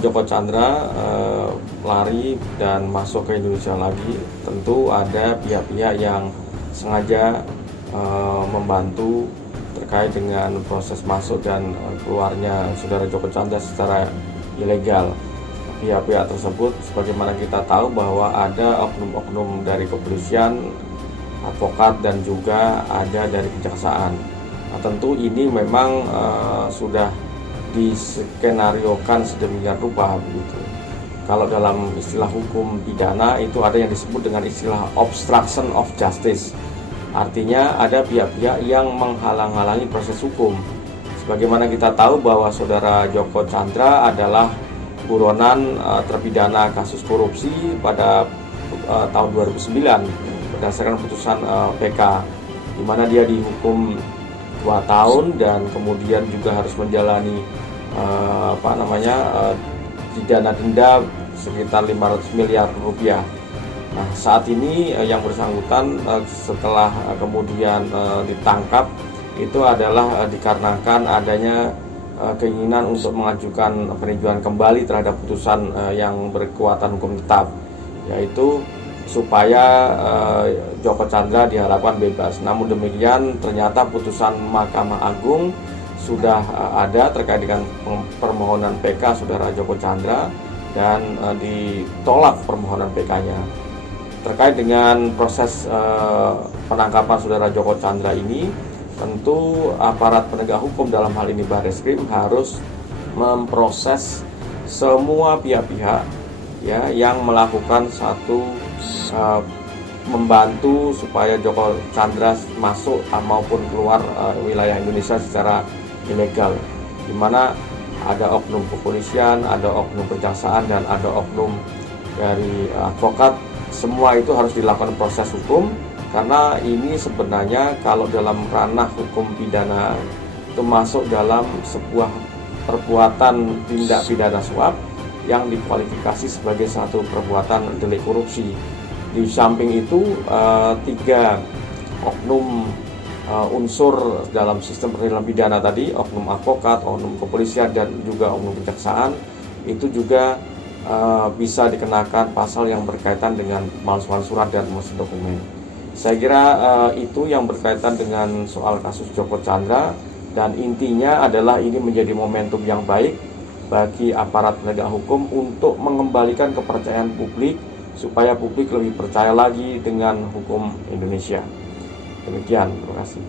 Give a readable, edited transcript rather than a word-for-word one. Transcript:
Joko Chandra lari dan masuk ke Indonesia lagi, tentu ada pihak-pihak yang sengaja membantu terkait dengan proses masuk dan keluarnya saudara Joko Chandra secara ilegal. Pihak-pihak tersebut, sebagaimana kita tahu bahwa ada oknum-oknum dari kepolisian, advokat, dan juga ada dari kejaksaan. Nah, tentu ini memang sudah diskenariokan sedemikian rupa begitu. Kalau dalam istilah hukum pidana itu ada yang disebut dengan istilah obstruction of justice. Artinya ada pihak-pihak yang menghalang-halangi proses hukum. Sebagaimana kita tahu bahwa saudara Joko Chandra adalah buronan terpidana kasus korupsi pada tahun 2009 berdasarkan putusan PK, di mana dia dihukum 2 tahun dan kemudian juga harus menjalani pidana denda sekitar 500 miliar rupiah. Nah, saat ini yang bersangkutan setelah kemudian ditangkap itu adalah dikarenakan adanya keinginan untuk mengajukan peninjauan kembali terhadap putusan yang berkekuatan hukum tetap, yaitu supaya Joko Chandra diharapkan bebas. Namun demikian ternyata putusan Mahkamah Agung sudah ada terkait dengan permohonan PK saudara Joko Chandra dan ditolak permohonan PK-nya. Terkait dengan proses penangkapan saudara Joko Chandra ini, tentu aparat penegak hukum dalam hal ini Barreskrim harus memproses semua pihak-pihak ya yang melakukan satu membantu supaya Joko Chandra masuk maupun keluar wilayah Indonesia secara ilegal, di mana ada oknum kepolisian, ada oknum kejaksaan, dan ada oknum dari advokat. Semua itu harus dilakukan proses hukum, karena ini sebenarnya kalau dalam ranah hukum pidana itu masuk dalam sebuah perbuatan tindak pidana suap yang dikualifikasi sebagai satu perbuatan delik korupsi. Di samping itu 3 oknum unsur dalam sistem peradilan pidana tadi, oknum advokat, oknum kepolisian, dan juga oknum kejaksaan, itu juga bisa dikenakan pasal yang berkaitan dengan pemalsuan surat dan pemalsuan dokumen. Saya kira itu yang berkaitan dengan soal kasus Joko Chandra, dan intinya adalah ini menjadi momentum yang baik bagi aparat penegak hukum untuk mengembalikan kepercayaan publik supaya publik lebih percaya lagi dengan hukum Indonesia. Demikian, terima kasih.